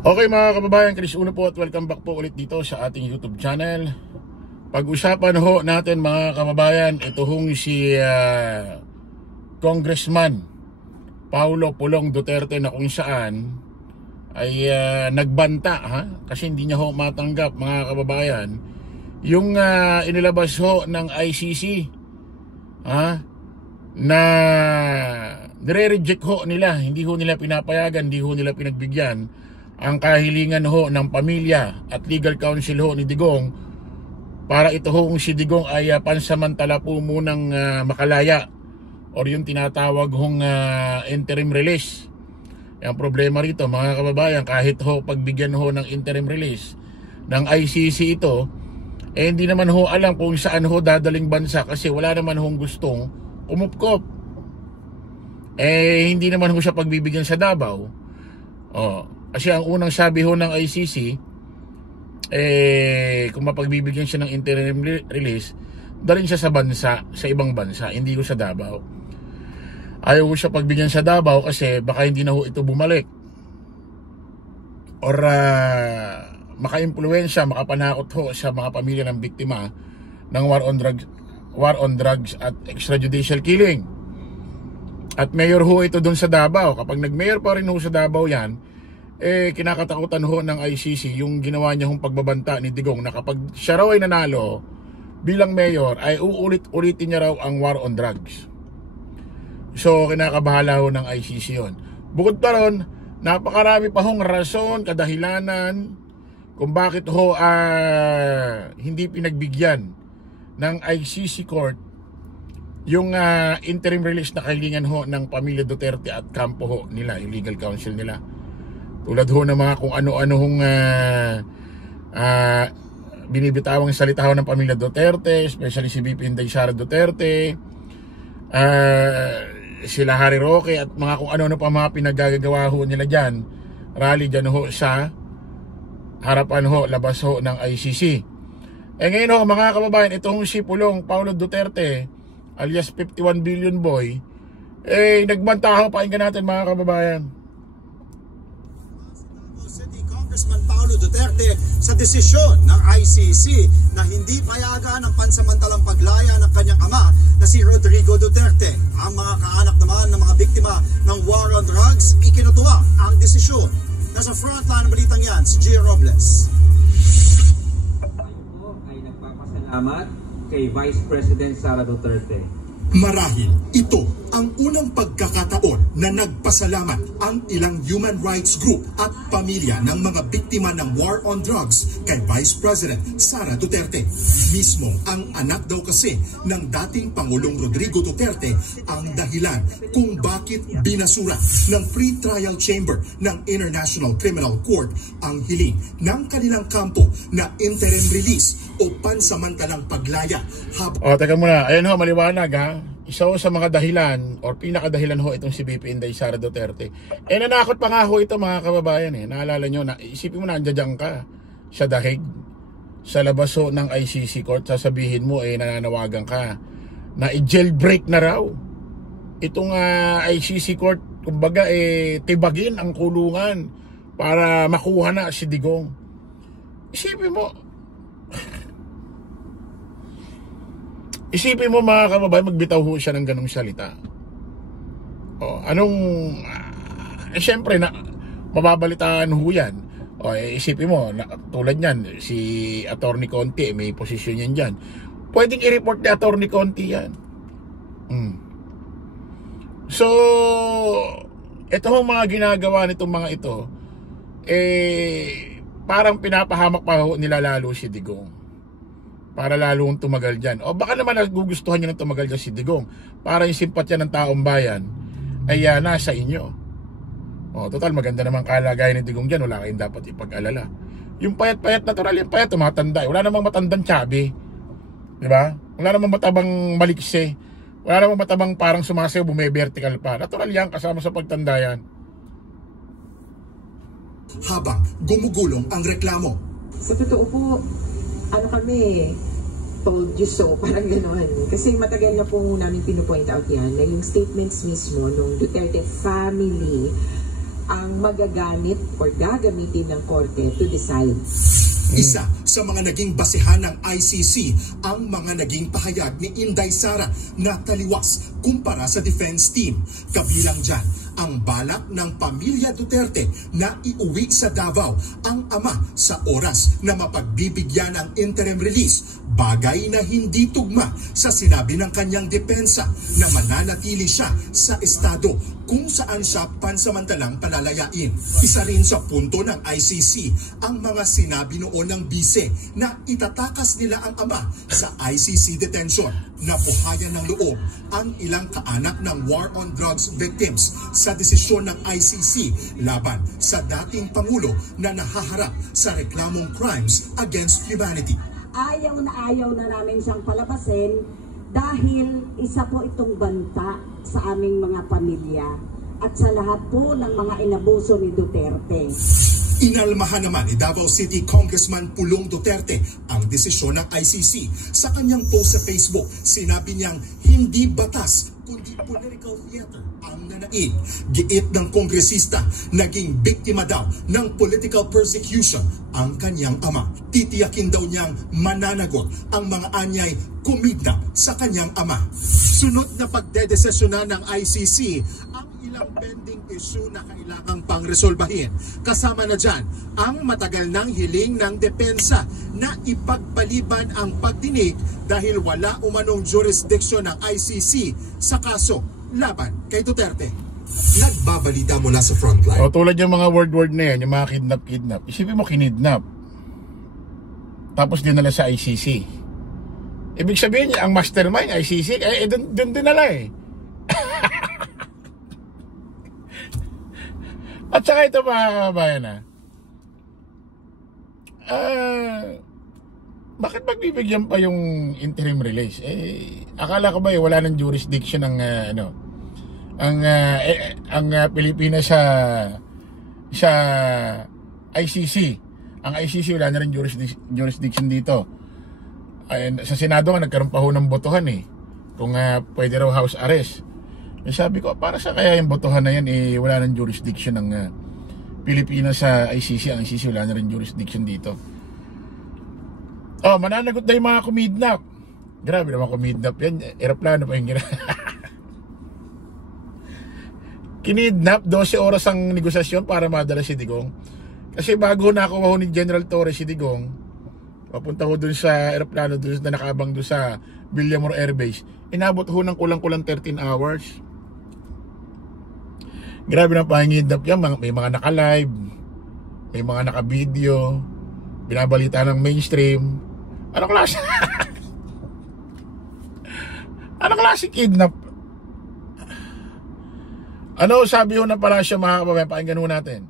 Okay mga kababayan, Chris Uno po at welcome back po ulit dito sa ating YouTube channel. Pag-usapan ho natin mga kababayan, ito hong si Congressman Paulo Pulong Duterte na kung saan ay nagbanta kasi hindi niya ho matanggap mga kababayan yung inilabas ho ng ICC na nire-reject ho nila, hindi ho nila pinapayagan, hindi ho nila pinagbigyan ang kahilingan ho ng pamilya at legal counsel ho ni Digong para ito ho si Digong ay pansamantala po munang makalaya or yung tinatawag hong interim release. Ang problema rito mga kababayan, kahit ho pagbigyan ho ng interim release ng ICC ito, hindi naman ho alam kung saan ho dadaling bansa kasi wala naman hong gustong umupkop. Hindi naman ho siya pagbibigyan sa Davao. Kasi ang unang sabi ho ng ICC, kung mapagbibigyan siya ng interim release, dalhin siya sa bansa, sa ibang bansa, hindi ko sa Davao. Ayaw ko siya pagbigyan sa Davao kasi baka hindi na ho ito bumalik. Or maka-impluwensya, makapanakot ho sa mga pamilya ng biktima ng war on drugs at extrajudicial killing. At mayor ho ito doon sa Davao. Kapag nag-mayor pa rin ho sa Davao yan, kinakatakutan ho ng ICC yung ginawa niya hong pagbabanta ni Digong na kapag siya raw ay nanalo bilang mayor ay uulit-ulitin niya raw ang war on drugs. So kinakabahala ho ng ICC yun. Bukod pa ron, napakarami pa hong rason, kadahilanan kung bakit ho hindi pinagbigyan ng ICC court yung interim release na kahilingan ho ng pamilya Duterte at kampo ho nila, yung legal counsel nila. Tulad ho ng mga kung ano-ano hong binibitawang salita ho ng pamilya Duterte, especially si VP Inday Sara Duterte, sila Harry Roque at mga kung ano-ano pa mga pinagagagawa ho nila dyan, rally dyan ho sa harapan ho, labas ho ng ICC. Ngayon ho mga kababayan, itong si Pulong Paulo Duterte alias 51 billion boy, nagbanta ho, pakinggan natin mga kababayan. Congressman Paulo Duterte sa desisyon ng ICC na hindi payagan ang pansamantalang paglaya ng kanyang ama na si Rodrigo Duterte. Ang mga kaanak naman ng mga biktima ng war on drugs, ikinutuwa ang desisyon. Nasa frontline ng balitang yan, si Gio Robles. Tayo ay nagpapasalamat kay Vice President Sara Duterte. Marahil ito ang unang pagkakataon na nagpasalamat ang ilang human rights group at pamilya ng mga biktima ng war on drugs kay Vice President Sara Duterte. Mismo ang anak daw kasi ng dating Pangulong Rodrigo Duterte ang dahilan kung bakit binasura ng Free Trial Chamber ng International Criminal Court ang hiling ng kanilang kampo na interim release o pansamantalang paglaya. Teka muna, ayan ho, maliwanag Isa ho sa mga dahilan or pinakadahilan ho itong si VP Inday Sara Duterte. Nanakot pa nga ho ito mga kababayan Naalala nyo, isipin mo na andyan ka sa dahig, sa labas ho ng ICC court, sasabihin mo nananawagan ka na i-jailbreak na raw itong ICC court, kumbaga tibagin ang kulungan para makuha na si Digong. Isipin mo mga kababayan, magbitaw ho siya ng ganung salita. Siyempre na mababalitaan ho yan. Isipin mo, tulad yan, si Attorney Conti, may posisyon yan dyan. Pwedeng i-report ni Attorney Conti yan. So, ito ho mga ginagawa nitong mga ito, parang pinapahamak pa ho nila lalo si Digong. Para lalong tumagal dyan. O baka naman nagugustuhan nyo ng tumagal dyan si Digong para yung simpatya ng taong bayan ay nasa inyo. Total maganda naman kalagayan ni Digong dyan, wala kayong dapat ipag-alala. Yung payat-payat natural, yung payat tumatanda, wala namang matandang tsabi, diba? Wala namang matabang malikse, wala namang matabang parang sumasayaw, bume-vertical pa. Natural yan, kasama sa pagtanda yan. Habang gumugulong ang reklamo, sa totoo po, kami, told you so, parang gano'n. Kasi matagal na po namin pinupoint out yan, na yung statements mismo ng Duterte family ang magagamit or gagamitin ng korte to decide. Isa sa mga naging basehan ng ICC ang mga naging pahayag ni Inday Sara na taliwas kumpara sa defense team. Kabilang dyan ang balak ng pamilya Duterte na iuwi sa Davao ang ama sa oras na mapagbibigyan ang interim release. Bagay na hindi tugma sa sinabi ng kanyang depensa na mananatili siya sa estado kung saan siya pansamantalang palalayain. Isa rin sa punto ng ICC ang mga sinabi noon ng bise na itatakas nila ang ama sa ICC detention. Nabuhayan ng loob ang ilang kaanak ng war on drugs victims sa desisyon ng ICC laban sa dating Pangulo na nahaharap sa reklamong crimes against humanity. Ayaw na namin siyang palabasin dahil isa po itong banta sa aming mga pamilya at sa lahat po ng mga inabuso ni Duterte. Inalmahan naman ni Davao City Congressman Pulong Duterte ang desisyon ng ICC. Sa kanyang post sa Facebook, sinabi niyang hindi batas kundi political theater ang nanaig. Giit ng kongresista, naging biktima daw ng political persecution ang kanyang ama. Titiyakin daw niyang mananagot ang mga anyay kumidnap sa kanyang ama. Sunod na pagdedesisyonan ng ICC ang ilang pending issue na kailangang pangresolbahin. Kasama na dyan ang matagal ng hiling ng depensa na ipagpaliban ang pagdinig dahil wala umanong jurisdiction ng ICC sa kaso laban kay Duterte. Nagbabalita mula sa frontline. O tulad yung mga word na yan, yung mga kidnap. Isipin mo kinidnap. Tapos dinala sa ICC. Ibig sabihin niya, ang mastermind ICC, dun dinala eh. At saka ito mga kabayan bakit magbibigyan pa yung interim release? Akala ko ba wala nang jurisdiction ng ang Pilipinas sa ICC. Ang ICC wala na rin jurisdiction dito. Sa Senado nga nagkaroon pa ho ng botohan kung pwede raw house arrest. Sabi ko, para sa kaya yung botohan na yan wala nang jurisdiction ng Pilipinas sa ICC. Ang ICC wala na rin jurisdiction dito. Mananagot na yung mga kumidnap. Grabe naman kumidnap yan. Aeroplano pa yung kinidnap, 12 oras ang negosasyon para madala si Digong. Kasi bago nakuha ni General Torres si Digong, papunta ho dun sa aeroplano dun na nakabang dun sa Villamor Air Base, inabot ho ng kulang-kulang 13 hours. Grabe na pangidnap yan. May mga naka-live, may mga naka-video, binabalita ng mainstream. Anong klase? Anong klase kidnap? Ano sabi ho ng palasyo mga kababayan? Pakinggan ho natin.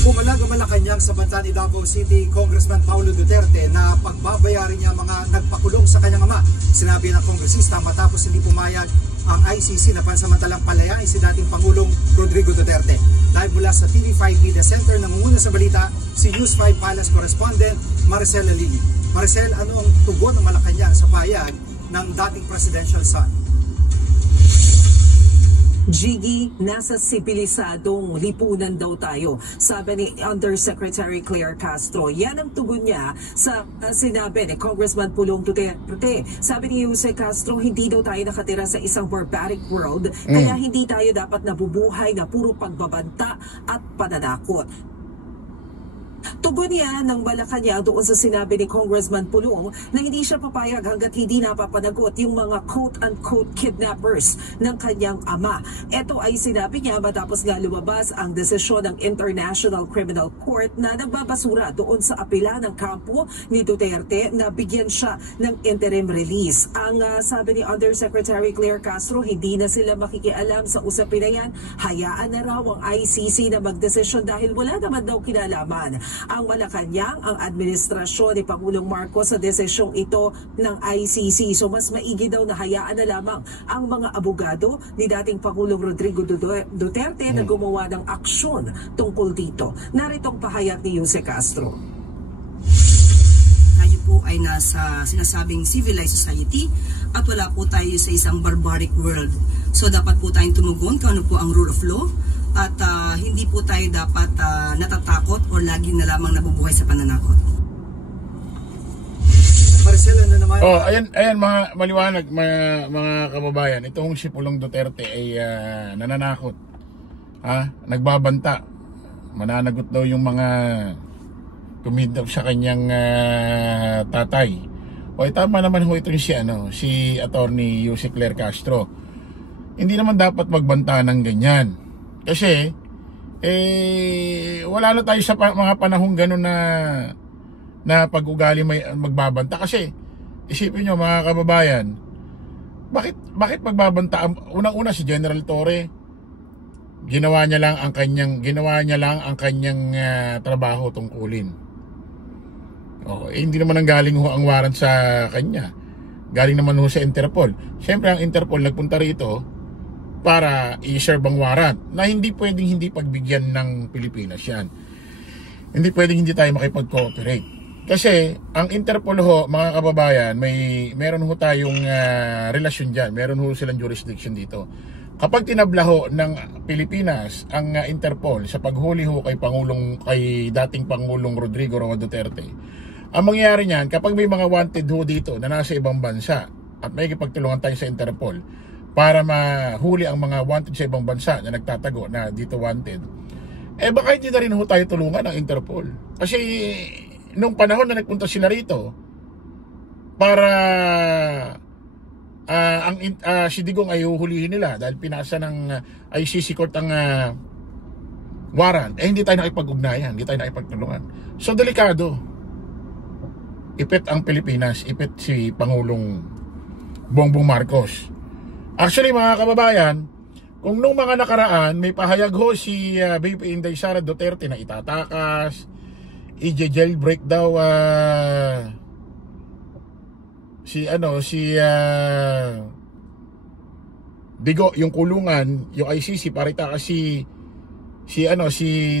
Pumalag ang Malacanang sa banta ni Davao City Congressman Paulo Duterte na pagbabayarin niya mga nagpakulong sa kanyang ama. Sinabi ng kongresista matapos hindi pumayag ang ICC na pansamantalang palayain si dating Pangulong Rodrigo Duterte. Live mula sa TV5 Media Center, nangunguna sa balita si News 5 Palace Correspondent Maricel Alili. Maricel, ano ang tugon ng Malacanang sa payag ng dating presidential son? Jiggy, nasa sibilisadong lipunan daw tayo, sabi ni Undersecretary Claire Castro. Yan ang tugon niya sa sinabi ni Congressman Pulong Duterte. Sabi ni Jose Castro, hindi daw tayo nakatira sa isang barbaric world, kaya hindi tayo dapat nabubuhay na puro pagbabanta at pananakot. Tugon niya ng Malacanang doon sa sinabi ni Congressman Pulong na hindi siya papayag hanggat hindi napapanagot yung mga quote-unquote kidnappers ng kanyang ama. Ito ay sinabi niya matapos nga lumabas ang desisyon ng International Criminal Court na nagbabasura doon sa apela ng kampo ni Duterte na bigyan siya ng interim release. Ang sabi ni Undersecretary Claire Castro, hindi na sila makikialam sa usapin na yan. Hayaan na raw ang ICC na magdesisyon dahil wala naman daw kinalaman ang Malacanang, ang administrasyon ni Pangulong Marcos sa desisyong ito ng ICC. So mas maigi daw na hayaan na lamang ang mga abogado ni dating Pangulong Rodrigo Duterte na gumawa ng aksyon tungkol dito. Naritong pahayag ni Jose Castro. Yung po ay nasa sinasabing civilized society at wala po tayo sa isang barbaric world. So dapat po tayong tumugon kung ano po ang rule of law at hindi po tayo dapat natatakot o laging na lamang nabubuhay sa pananakot. Maricel, ano naman? Oh, ayan mga maliwanag, mga kababayan. Itong si Pulong Duterte ay nananakot. Nagbabanta. Mananagot daw yung mga kumidnap sa kanyang tatay. O tama naman ho itong si Attorney Yusek Claire Castro. Hindi naman dapat magbanta ng ganyan. Kasi wala na tayo sa mga panahong gano'n na pag-ugali may magbabanta. Kasi isipin nyo mga kababayan, bakit magbabanta? Unang-una si General Torre, ginawa niya lang ang kanyang trabaho tungkulin. Hindi naman galing ho ang warrant sa kanya. Galing naman ho sa Interpol. Siyempre ang Interpol nagpunta rito para i-serve ang warrant na hindi pwedeng hindi pagbigyan ng Pilipinas yan. Hindi pwedeng hindi tayo makipag-cooperate. Kasi ang Interpol ho, mga kababayan, meron ho tayong relasyon dyan. Meron ho silang jurisdiction dito. Kapag tinabla ho ng Pilipinas ang Interpol sa paghuli ho kay dating Pangulong Rodrigo Roa Duterte, ang mangyayari niyan, kapag may mga wanted ho dito na nasa ibang bansa at may kipagtulungan tayo sa Interpol para mahuli ang mga wanted sa ibang bansa na nagtatago na dito wanted, baka hindi na rin ho tayo tulungan ng Interpol. Kasi nung panahon na nagpunta sila rito para si Digong ay uhulihin nila dahil pinasa ng ICC court ang warrant, hindi tayo nakipag-ugnayan, hindi tayo nakipagtulungan. So delikado. Ipit ang Pilipinas, ipit si Pangulong Bongbong Marcos. Actually mga kababayan, kung nung mga nakaraan may pahayag ho si VP Inday Sara Duterte na itatakas, i-jailbreak daw si Digo yung kulungan, yung ICC para itakas si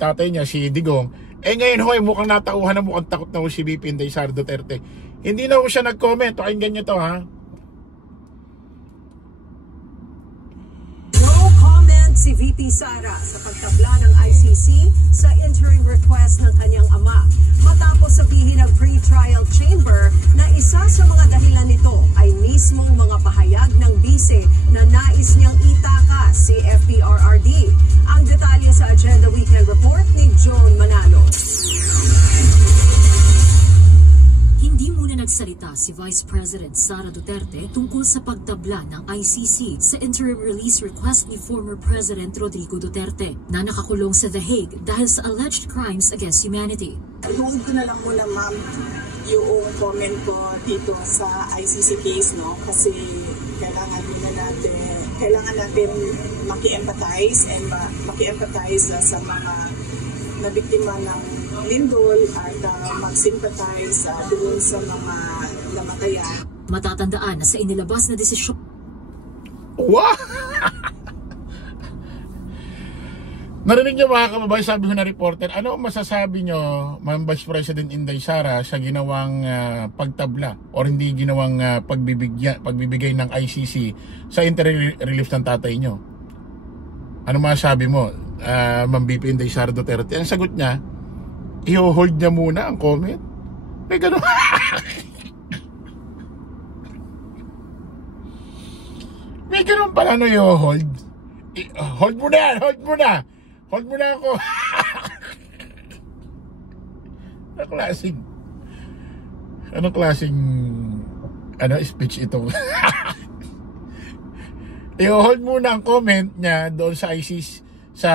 tatay niya, si Digong. Ngayon hoy, mukhang natauhan na, mukhang takot na ho si VP Inday Sara Duterte. Hindi na ho siya nag-comment. Pakinggan niyo to ha. No comment si VP Sara sa pagtabla ng ICC sa interim request ng kanyang ama. Matapos sabihin ng pre-trial chamber na isa sa mga dahilan nito ay mismong mga pahayag ng bise na nais niyang itakas si FPRRD. Ang detalye sa Agenda Weekend Report ni John Manalo. Hindi muna nagsalita si Vice President Sara Duterte tungkol sa pagtabla ng ICC sa interim release request ni former President Rodrigo Duterte na nakakulong sa The Hague dahil sa alleged crimes against humanity. Iluog ko na lang muna, ma'am, yung comment ko dito sa ICC case, no? Kasi kailangan natin maki-empathize sa mga nabiktima ng lindol at mag-sympathize doon sa mga namatayan. Matatandaan na sa inilabas na desisyon. What? Narinig niyo mga kababayan, sabi ko na reporter, ano masasabi niyo, Ma'am Vice President Inday Sara, sa ginawang pagtabla o hindi ginawang pagbibigay ng ICC sa interim relief ng tatay niyo? Ano masasabi mo, Ma'am VP Inday Sara Duterte? Ang sagot niya, i-hold niya muna ang comment. May gano'n. May gano'n pala no i-hold. Hold mo na yan, hold mo na. Hold mo na ako. Anong klaseng speech ito? I-hold muna ang comment niya doon sa ICC sa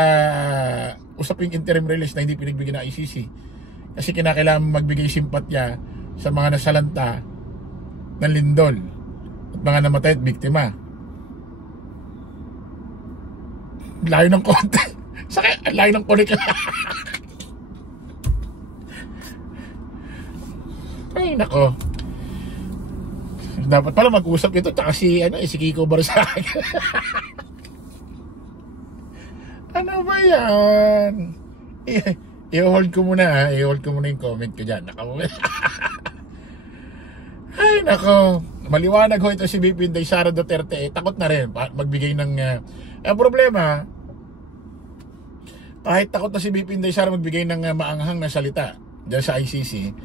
usaping interim release na hindi pinagbigyan ng ICC. Kasi kinakailangan magbigay simpatya sa mga nasalanta ng lindol at mga namatay at biktima. Layo ng konti. Sakit, layo ng konik. Ay nako. Dapat pala mag-usap ito tsaka si Kiko Barsaga. Ano ba yan? I-hold ko muna ha. I-hold ko muna yung comment ko dyan. Ay, nako. Maliwanag ho ito si VP Inday Sara Duterte. Takot na rin magbigay ng... ang problema, kahit takot na si VP Inday Sara magbigay ng maanghang na salita dyan sa ICC,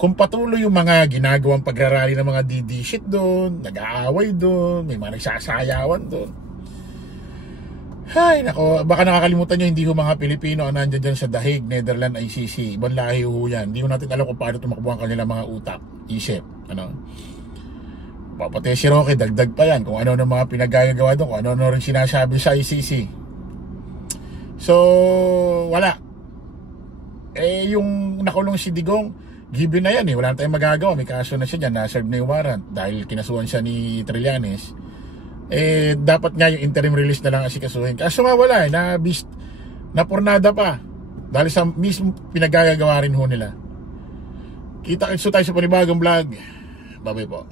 kung patuloy yung mga ginagawang pagrarally ng mga DD shit doon, nag-aaway doon, may mga nagsasayawan doon. Ay, nako, baka nakakalimutan nyo, hindi ho mga Pilipino ang nandiyan dyan sa Dahig, Netherlands, ICC. Ibang lahi ho yan. Hindi ho natin alam kung paano tumakbo ang kanilang mga utak, isip. Ano? Papatay si Roque, dagdag pa yan. Kung ano ng mga pinagagawa doon, kung ano rin sinasabi sa ICC. So, wala. Yung nakulong si Digong, given na yan wala na tayong magagawa. May kaso na siya dyan, na-serve na yung warrant dahil kinasuhan siya ni Trillanes. Dapat nga yung interim release na lang asikasuhin. Kaso nga wala na pornada pa dahil sa mismo pinagagawa rin ho nila. Kita-kitso tayo sa panibagong vlog. Bye-bye po.